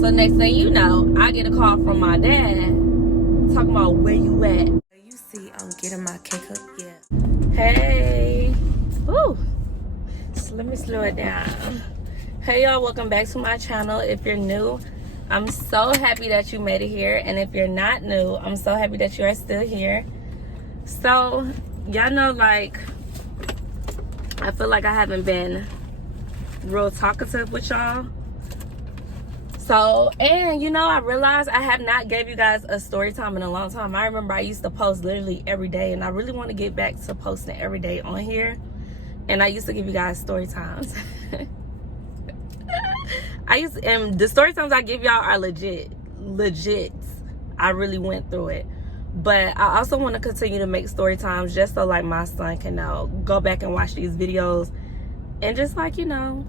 So next thing you know, I get a call from my dad talking about where you at. You see, I'm getting my cake up. Yeah. Hey. Woo. So let me slow it down. Hey y'all, welcome back to my channel. If you're new, I'm so happy that you made it here. And if you're not new, I'm so happy that you are still here. So y'all know, like, I feel like I haven't been real talkative with y'all. So, and you know, I realized I have not gave you guys a story time in a long time. I remember I used to post literally every day, and I really want to get back to posting every day on here. And I used to give you guys story times. And the story times I give y'all are legit. I really went through it. But I also want to continue to make story times just so like my son can go back and watch these videos, and just like, you know,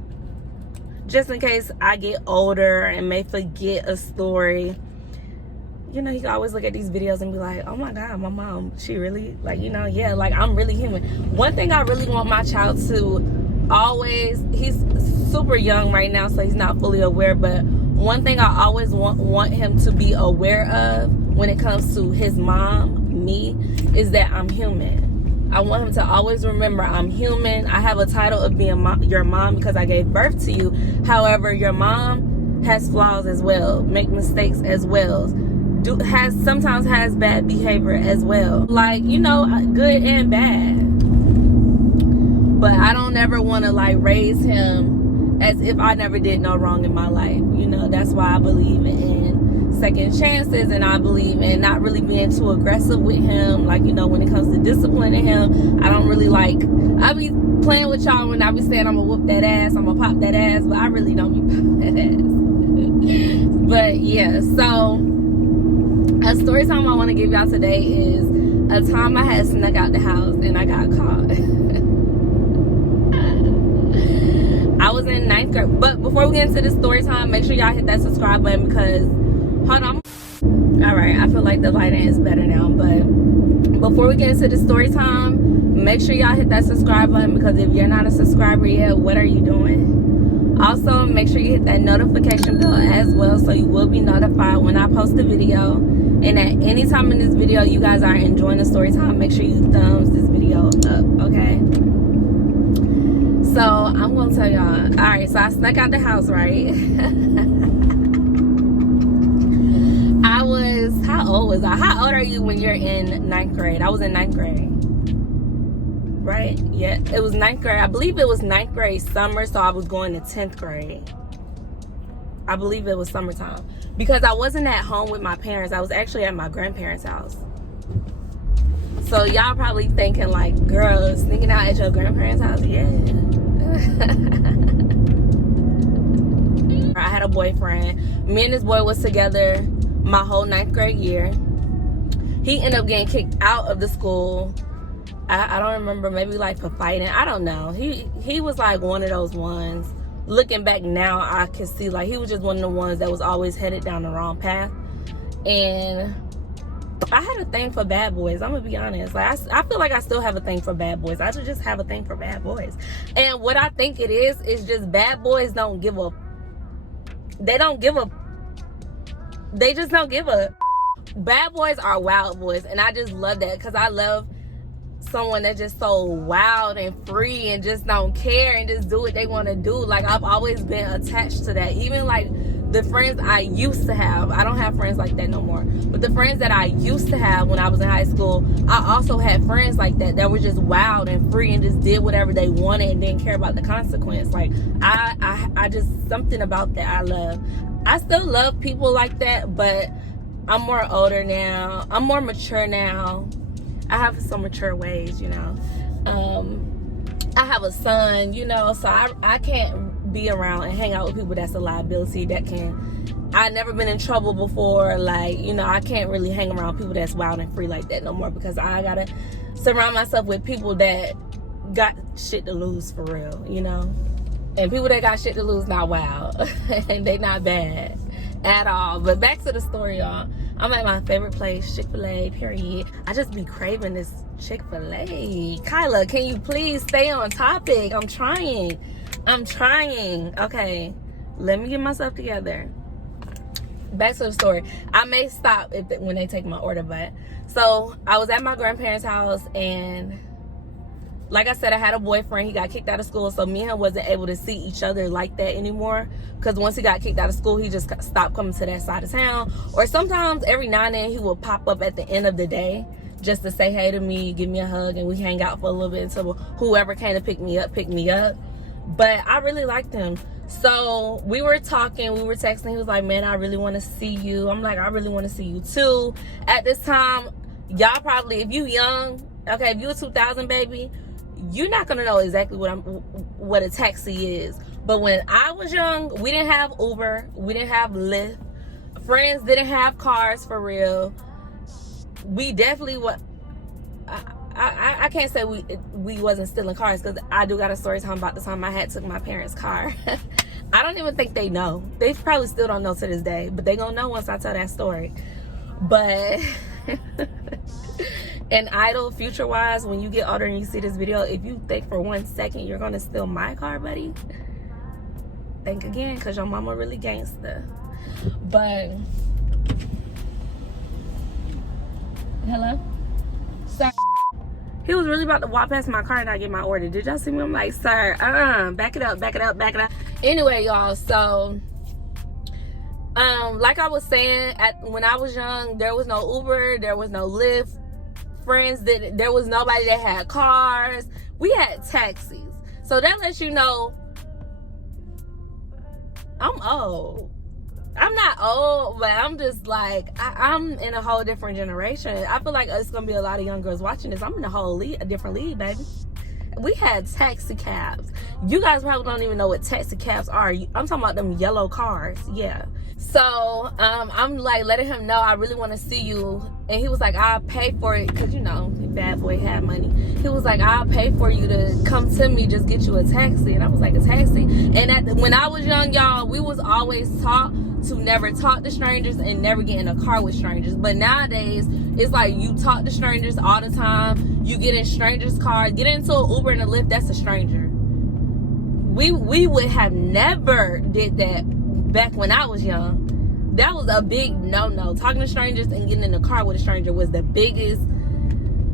just in case I get older and may forget a story, you know, he can always look at these videos and be like, oh my God, my mom, she really, like, you know, yeah, like, I'm really human. One thing I really want my child to always, he's super young right now, so he's not fully aware, but one thing I always want him to be aware of when it comes to his mom, me, is that I'm human. I want him to always remember I'm human. I have a title of being your mom because I gave birth to you. However, your mom has flaws as well, make mistakes as well, sometimes has bad behavior as well. Like, you know, good and bad. But I don't ever want to like raise him as if I never did no wrong in my life. You know, that's why I believe in second chances, and I believe in not really being too aggressive with him. Like, you know, when it comes to disciplining him, I don't really like, I be playing with y'all when I be saying I'm gonna whoop that ass, I'm gonna pop that ass, but I really don't be popping that ass. But yeah, so a story time I want to give y'all today is a time I had snuck out the house and I got caught. I was in 9th grade. But before we get into the story time, make sure y'all hit that subscribe button because, hold on. All right, I feel like the lighting is better now. But before we get into the story time, make sure y'all hit that subscribe button because if you're not a subscriber yet, what are you doing? Also, make sure you hit that notification bell as well so you will be notified when I post a video. And at any time in this video you guys are enjoying the story time, make sure you thumbs this video up, okay? So I'm gonna tell y'all. All right, so I snuck out the house, right? I was, how old was I? How old are you when you're in 9th grade? I was in 9th grade, right? Yeah, it was 9th grade. I believe it was 9th grade summer, so I was going to 10th grade. I believe it was summertime because I wasn't at home with my parents. I was actually at my grandparents' house. So y'all probably thinking like, girl, sneaking out at your grandparents' house? Yeah. I had a boyfriend. Me and this boy was together my whole 9th grade year. He ended up getting kicked out of the school. I don't remember, maybe like for fighting. I don't know. He was like one of those ones. Looking back now, I can see like he was just one of the ones that was always headed down the wrong path. And I had a thing for bad boys. I'm gonna be honest. Like I feel like I still have a thing for bad boys. I just have a thing for bad boys. And what I think it is just bad boys don't give up. They don't give up. They just don't give up. Bad boys are wild boys, and I just love that because I love someone that's just so wild and free and just don't care and just do what they want to do. Like, I've always been attached to that. Even like the friends I used to have, I don't have friends like that no more, but the friends that I used to have when I was in high school, I also had friends like that were just wild and free and just did whatever they wanted and didn't care about the consequence. Like I just, something about that I love. I still love people like that, but I'm more older now. I'm more mature now. I have some mature ways, you know. I have a son, you know, so I can't be around and hang out with people that's a liability, that can, I've never been in trouble before. Like, you know, I can't really hang around people that's wild and free like that no more because I gotta surround myself with people that got shit to lose for real, you know. And people that got shit to lose not wild and they not bad at all. But back to the story, y'all. I'm at my favorite place, Chick-fil-A, period. I just be craving this Chick-fil-A. Kylah, can you please stay on topic? I'm trying. Okay, let me get myself together. back to the story. I may stop when they take my order, but so I was at my grandparents' house, and like I said, I had a boyfriend. He got kicked out of school, so me and him wasn't able to see each other like that anymore, because once he got kicked out of school, he just stopped coming to that side of town. Or sometimes every now and then he would pop up at the end of the day just to say hey to me, give me a hug, and we hang out for a little bit until whoever came to pick me up. But I really liked him. So we were talking, we were texting. He was like, man, I really want to see you. I'm like, I really want to see you too. At this time, y'all probably, if you young, okay, if you a 2000 baby, you're not gonna know exactly what a taxi is. But when I was young, we didn't have Uber, we didn't have Lyft, friends didn't have cars for real. We definitely I can't say we wasn't stealing cars, because I do got a story time about the time I had took my parents' car. I don't even think they know. They probably still don't know to this day, but they gonna know once I tell that story. But and idle, future wise, when you get older and you see this video, if you think for 1 second you're gonna steal my car, buddy, think again, because your mama really gangster. But hello, sir. He was really about to walk past my car and I get my order. Did y'all see me? I'm like, sir, back it up. Anyway, y'all, so like I was saying, when I was young, there was no Uber, there was no Lyft. Friends there was nobody that had cars. We had taxis. So that lets you know I'm old. I'm not old, but I'm just like, I'm in a whole different generation. I feel like it's gonna be a lot of young girls watching this. I'm in a different league, baby. We had taxi cabs. You guys probably don't even know what taxi cabs are. I'm talking about them yellow cars. Yeah. So I'm like letting him know I really want to see you, and he was like, I'll pay for it, because you know, bad boy had money. He was like, I'll pay for you to come to me, just get you a taxi. And I was like, a taxi? And when I was young, y'all, we was always taught to never talk to strangers and never get in a car with strangers. But nowadays, it's like you talk to strangers all the time. You get in strangers' cars, get into an Uber and a Lyft, that's a stranger. We would have never did that back when I was young. That was a big no-no. Talking to strangers and getting in a car with a stranger was the biggest,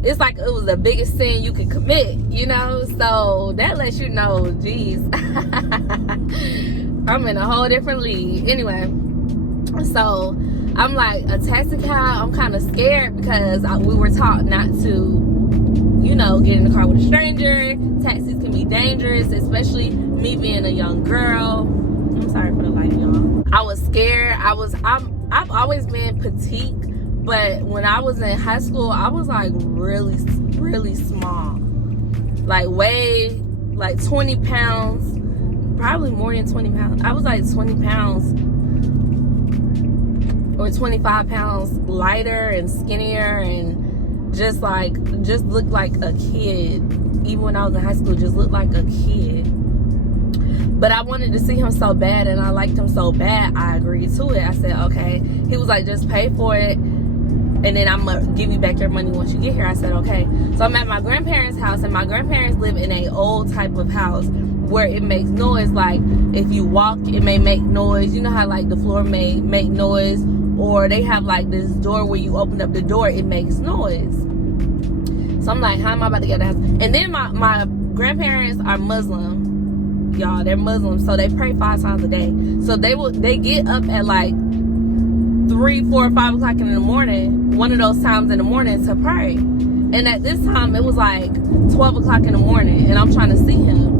it's like it was the biggest sin you could commit, you know? So that lets you know, geez, I'm in a whole different league. Anyway, so I'm like, a taxi cab, I'm kind of scared, because we were taught not to, you know, get in the car with a stranger. Taxis can be dangerous, especially me being a young girl. I'm sorry for the light, y'all. I was scared. I've always been petite, but when I was in high school, I was like really, really small. Like 20 pounds, probably more than 20 pounds. I was like 20 pounds or 25 pounds lighter and skinnier, and just looked like a kid. Even when I was in high school, just looked like a kid. But I wanted to see him so bad, and I liked him so bad, I agreed to it. I said, okay. He was like, just pay for it, and then I'm going to give you back your money once you get here. I said, okay. So I'm at my grandparents' house, and my grandparents live in a old type of house where it makes noise. Like, if you walk, it may make noise. You know how, like, the floor may make noise, or they have, like, this door where you open up the door, it makes noise. So I'm like, how am I about to get out of the house? And then my grandparents are Muslim. Y'all, they're Muslim, so they pray 5 times a day. So they get up at like 3, 4, 5 o'clock in the morning, one of those times in the morning, to pray. And at this time, it was like 12 o'clock in the morning, and I'm trying to see him.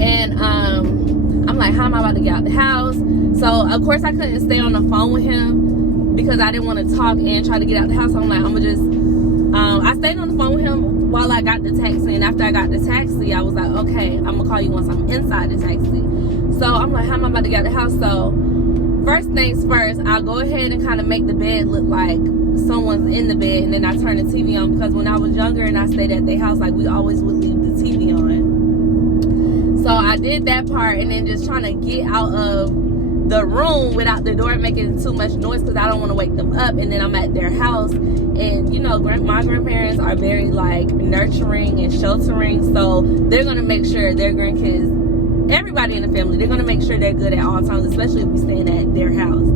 And I'm like, how am I about to get out the house? So of course I couldn't stay on the phone with him, because I didn't want to talk and try to get out the house. So I'm like, I'm gonna just I stayed on the phone with him while I got the taxi, and after I got the taxi, I was like, okay, I'm gonna call you once I'm inside the taxi. So I'm like, how am I about to get out the house? So first things first, I'll go ahead and kind of make the bed look like someone's in the bed, and then I turn the TV on, because when I was younger and I stayed at their house, like, we always would leave the TV on. So I did that part, and then just trying to get out of the room without the door making too much noise, because I don't want to wake them up. And then I'm at their house, and you know, my grandparents are very like nurturing and sheltering, so they're gonna make sure their grandkids everybody in the family, they're going to make sure they're good at all times, especially if we're staying at their house.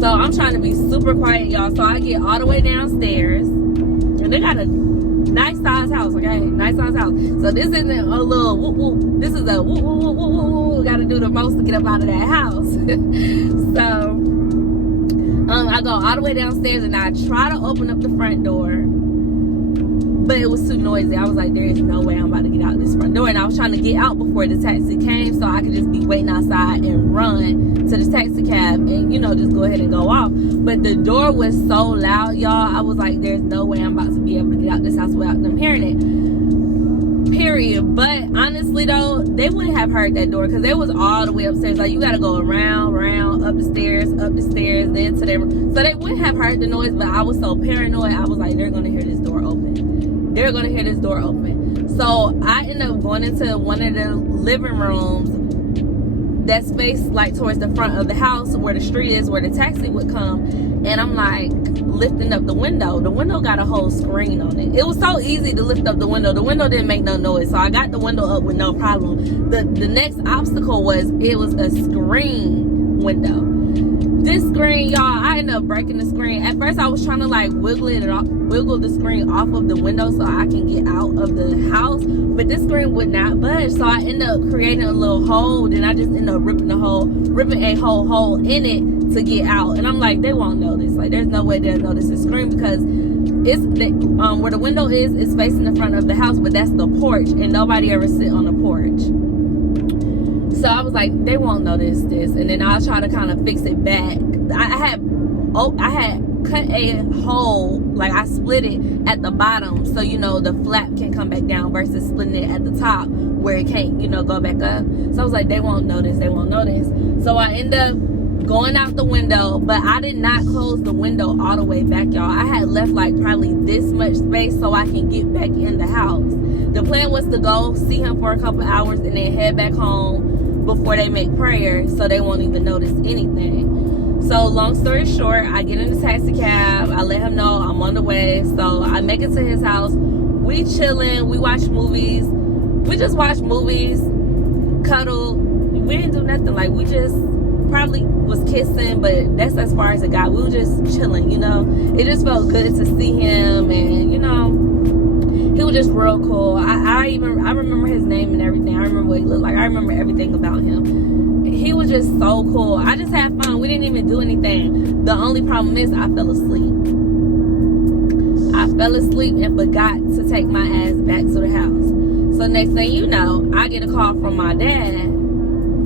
So I'm trying to be super quiet, y'all. So I get all the way downstairs, and they got a nice size house, okay? Nice size house. So this isn't a little whoop whoop. This is a whoop whoop whoop whoop whoop. Got to do the most to get up out of that house. So I go all the way downstairs, and I try to open up the front door, but it was too noisy. I was like, there is no way I'm about to get out this front door. And I was trying to get out before the taxi came so I could just be waiting outside and run to the taxi cab and, you know, just go ahead and go off. But the door was so loud, y'all. I was like, there's no way I'm about to be able to get out this house without them hearing it. Period. But honestly, though, they wouldn't have heard that door because it was all the way upstairs. Like, you got to go around, up the stairs, then to their room. So they wouldn't have heard the noise, but I was so paranoid. I was like, they're going to hear this door open. They're going to hear this door open. So I ended up going into one of the living rooms that's faced like towards the front of the house where the street is, where the taxi would come. And I'm like lifting up the window. The window got a whole screen on it. It was so easy to lift up the window. The window didn't make no noise. So I got the window up with no problem. The next obstacle was it was a screen window. This screen, y'all, I ended up breaking the screen. At first I was trying to like wiggle the screen off of the window so I can get out of the house, but this screen would not budge. So I ended up creating a little hole. Then I just ended up ripping a whole hole in it to get out. And I'm like, they won't notice. Like, there's no way they'll notice the screen because it's where the window is facing the front of the house, but that's the porch, and nobody ever sit on the porch. So I was like, they won't notice this. And then I'll try to kind of fix it back. I had cut a hole, like I split it at the bottom so, you know, the flap can come back down versus splitting it at the top where it can't, you know, go back up. So I was like, they won't notice. So I end up going out the window, but I did not close the window all the way back, y'all. I had left like probably this much space so I can get back in the house. The plan was to go see him for a couple hours and then head back home before they make prayer so they won't even notice anything. So long story short, I get in the taxi cab, I let him know I'm on the way. So I make it to his house. We chilling, we watch movies. We just watch movies, cuddle. We didn't do nothing. Like, we just probably was kissing, but that's as far as it got. We were just chilling, you know. It just felt good to see him, and you know, he was just real cool. I remember his name and everything. I remember what he looked like. I remember everything about him. He was just so cool. I just had fun. We didn't even do anything. The only problem is I fell asleep. I fell asleep and forgot to take my ass back to the house. So next thing you know, I get a call from my dad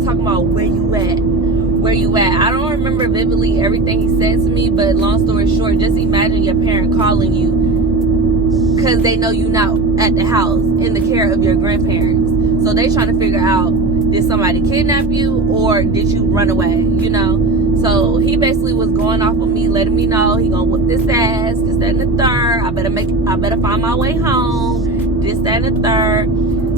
talking about where you at. I don't remember vividly everything he said to me, but long story short, just imagine your parent calling you because they know you not at the house in the care of your grandparents. So they trying to figure out, did somebody kidnap you or did you run away, you know? So he basically was going off of me, letting me know he gonna whoop this ass, this, that, and the third. I better find my way home, this, that, and the third.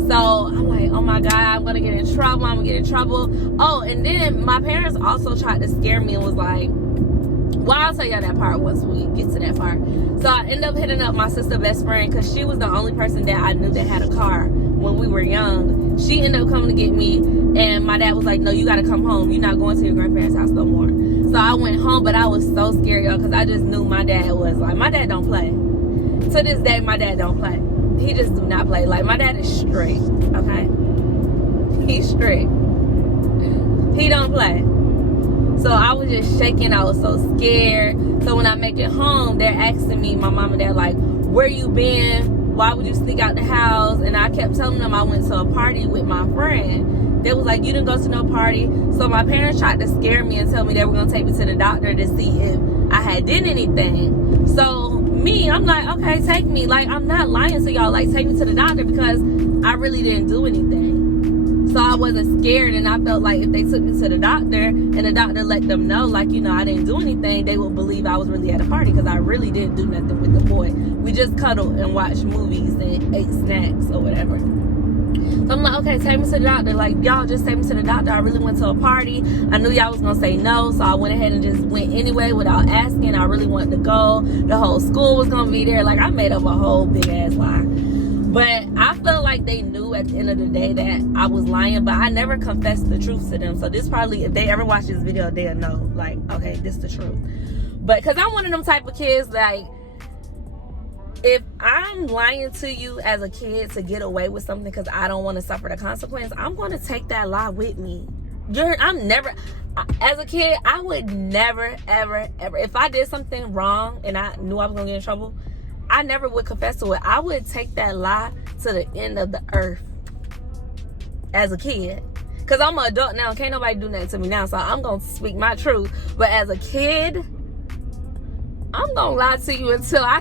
So I'm like, oh my God, I'm gonna get in trouble. Oh, and then my parents also tried to scare me and was like, well, I'll tell y'all that part once we get to that part. So I ended up hitting up my sister's best friend because she was the only person that I knew that had a car when we were young. She ended up coming to get me, and my dad was like, no, you gotta come home. You're not going to your grandparents' house no more. So I went home, but I was so scared, y'all, because I just knew my dad was like, my dad don't play. To this day, my dad don't play. He just do not play. Like, my dad is straight, okay? He's straight. He don't play. So I was just shaking. I was so scared. So when I make it home, they're asking me, my mom and dad, like, where you been? Why would you sneak out the house? And I kept telling them I went to a party with my friend. They was like, you didn't go to no party. So my parents tried to scare me and tell me they were going to take me to the doctor to see if I had did anything. So me, I'm like, okay, take me. Like, I'm not lying to y'all. Like, take me to the doctor because I really didn't do anything. So I wasn't scared, and I felt like if they took me to the doctor and the doctor let them know, like, you know, I didn't do anything, they would believe I was really at a party because I really didn't do nothing with the boy. We just cuddled and watched movies and ate snacks or whatever. So I'm like, okay, take me to the doctor. Like, y'all just take me to the doctor. I really went to a party. I knew y'all was going to say no, so I went ahead and just went anyway without asking. I really wanted to go. The whole school was going to be there. Like, I made up a whole big-ass lie. But I feel like like they knew at the end of the day that I was lying, but I never confessed the truth to them. So this probably, if they ever watch this video, they'll know, like, okay, this is the truth. But because I'm one of them type of kids, like, if I'm lying to you as a kid to get away with something because I don't want to suffer the consequence, I'm going to take that lie with me. As a kid, I would never, ever, ever, if I did something wrong and I knew I was going to get in trouble, I never would confess to it. I would take that lie to the end of the earth as a kid. Because I'm an adult now. Can't nobody do nothing to me now. So I'm going to speak my truth. But as a kid, I'm going to lie to you until I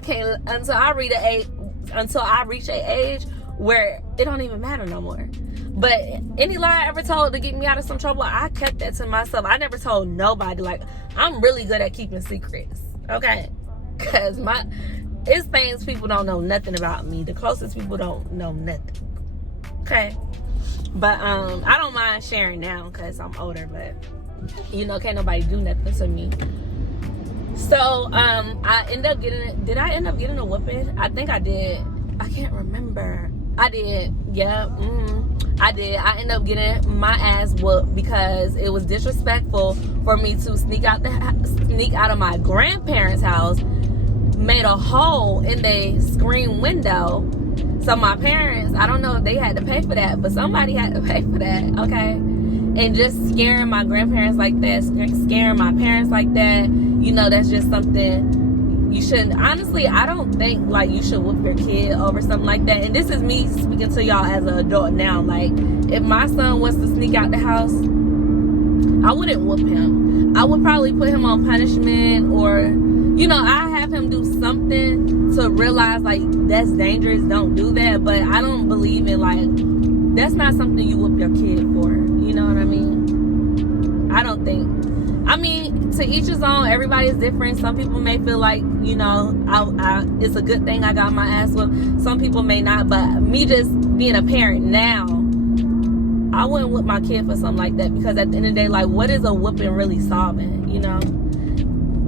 reach an age where it don't even matter no more. But any lie I ever told to get me out of some trouble, I kept that to myself. I never told nobody. Like, I'm really good at keeping secrets. Okay? Because it's things people don't know nothing about me. The closest people don't know nothing. Okay? But I don't mind sharing now because I'm older. But, can't nobody do nothing to me. So, I ended up getting... Did I end up getting a whooping? I think I did. I can't remember. I did. Yeah. I did. I ended up getting my ass whooped because it was disrespectful for me to sneak out of my grandparents' house, made a hole in the screen window. So my parents, I don't know if they had to pay for that, but somebody had to pay for that, okay? And just scaring my grandparents like that, scaring my parents like that, that's just something you shouldn't. Honestly, I don't think, like, you should whoop your kid over something like that. And this is me speaking to y'all as an adult now. Like, if my son wants to sneak out the house, I wouldn't whoop him. I would probably put him on punishment, or I have him do something to realize, like, that's dangerous, don't do that. But I don't believe in, like, that's not something you whoop your kid for. You know what I mean? I don't think. I mean, to each his own. Everybody's different. Some people may feel like, it's a good thing I got my ass whooped. Some people may not. But me just being a parent now, I wouldn't whoop my kid for something like that. Because at the end of the day, like, what is a whooping really solving,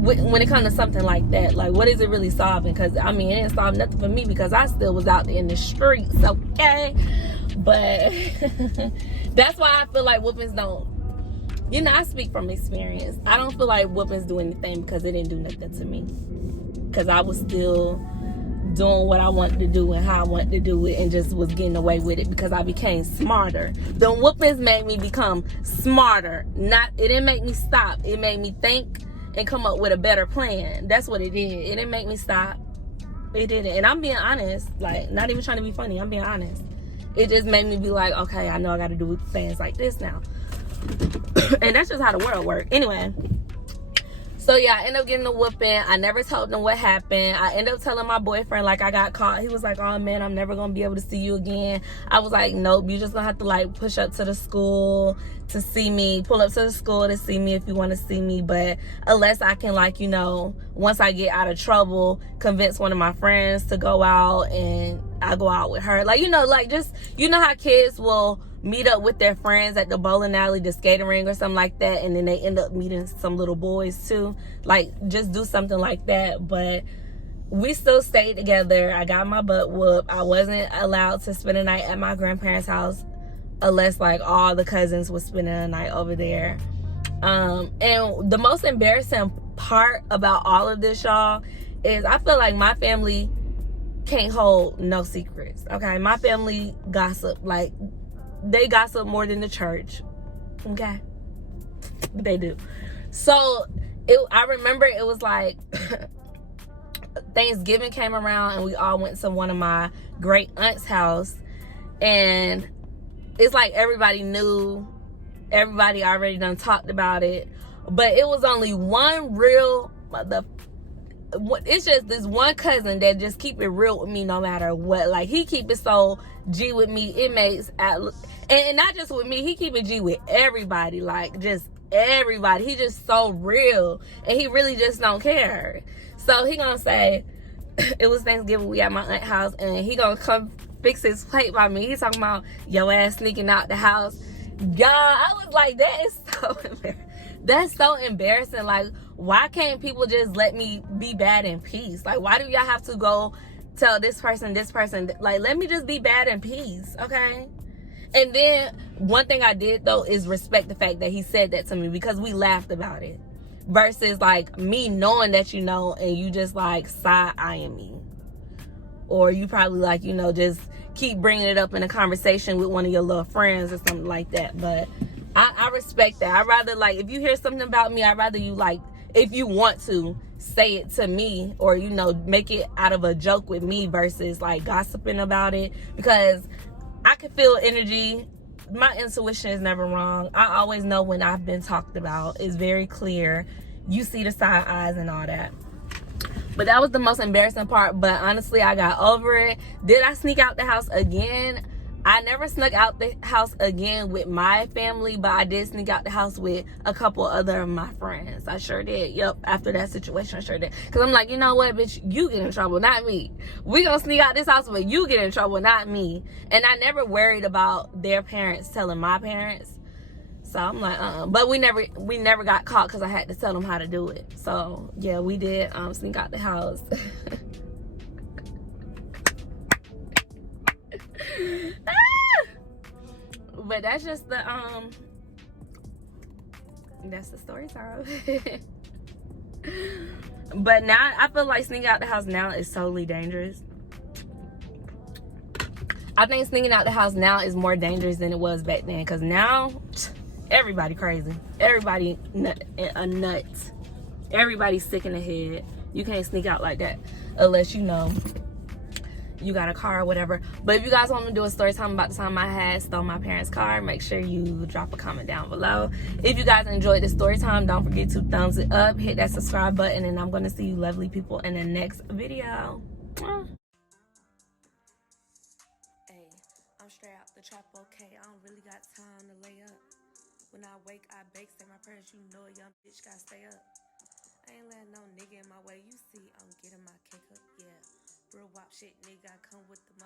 When it comes to something like that, like, what is it really solving? Because, it didn't solve nothing for me because I still was out there in the streets, okay? But that's why I feel like whoopings don't, I speak from experience. I don't feel like whoopings do anything because it didn't do nothing to me. Because I was still doing what I wanted to do and how I wanted to do it and just was getting away with it because I became smarter. The whoopings made me become smarter. It didn't make me stop. It made me think and come up with a better plan. That's what it did. It didn't make me stop. It didn't. And I'm being honest. Like, not even trying to be funny. I'm being honest. It just made me be like, okay, I know I got to do things like this now. And that's just how the world works. Anyway. So, yeah, I ended up getting a whooping. I never told them what happened. I ended up telling my boyfriend, like, I got caught. He was like, oh, man, I'm never going to be able to see you again. I was like, nope, you just going to have to, like, push up to the school to see me. Pull up to the school to see me if you want to see me. But unless I can, like, once I get out of trouble, convince one of my friends to go out and I go out with her. Like, just, how kids will meet up with their friends at the bowling alley, the skating ring or something like that, and then they end up meeting some little boys too. Like, just do something like that. But we still stayed together. I got my butt whooped. I wasn't allowed to spend a night at my grandparents' house unless, like, all the cousins was spending a night over there. And the most embarrassing part about all of this, y'all, is I feel like my family can't hold no secrets. Okay, my family gossip. Like, they gossip more than the church. Okay, they do. So I remember it was like Thanksgiving came around and we all went to one of my great aunt's house, and it's like everybody knew, everybody already done talked about it, but it was only one real it's just this one cousin that just keep it real with me no matter what. Like, he keep it so G with me. It makes, and not just with me, he keep it G with everybody. Like, just everybody. He just so real, and he really just don't care. So he gonna say, it was Thanksgiving, we at my aunt's house, and he gonna come fix his plate by me. He's talking about your ass sneaking out the house. Y'all, I was like, that is so embarrassing. That's so embarrassing. Like, why can't people just let me be bad in peace? Like, why do y'all have to go tell this person, like, let me just be bad in peace, okay? And then one thing I did though is respect the fact that he said that to me, because we laughed about it, versus like me knowing that, you know, and you just like side-eyeing me, or you probably like, you know, just keep bringing it up in a conversation with one of your little friends or something like that. But I respect that. I'd rather, like, if you hear something about me, I'd rather you, like, if you want to, say it to me, or, you know, make it out of a joke with me, versus like gossiping about it, because I can feel energy. My intuition is never wrong. I always know when I've been talked about. It's very clear. You see the side eyes and all that. But that was the most embarrassing part. But honestly, I got over it. Did I sneak out the house again? I never snuck out the house again with my family, but I did sneak out the house with a couple other of my friends. I sure did. Yep, after that situation, I sure did. Because I'm like, you know what, bitch, you get in trouble, not me. We gonna sneak out this house, but you get in trouble, not me. And I never worried about their parents telling my parents. So I'm like, but we never got caught, because I had to tell them how to do it. So yeah, we did sneak out the house. But that's just the that's the story time. But now I feel like sneaking out the house now is totally dangerous. I think sneaking out the house now is more dangerous than it was back then, because now everybody crazy, everybody a nut, everybody's sick in the head. You can't sneak out like that unless, you know, you got a car or whatever. But if you guys want me to do a story time about the time I had stole my parents' car, make sure you drop a comment down below. If you guys enjoyed the story time, don't forget to thumbs it up, hit that subscribe button, and I'm going to see you lovely people in the next video. Hey, I'm straight out the trap, okay? I don't really got time to lay up. When I wake, I bake, say my prayers, you know a young bitch gotta stay up. I ain't letting no nigga in my way, you see I'm getting my cake up, yeah. Real wop shit, nigga, I come with the money.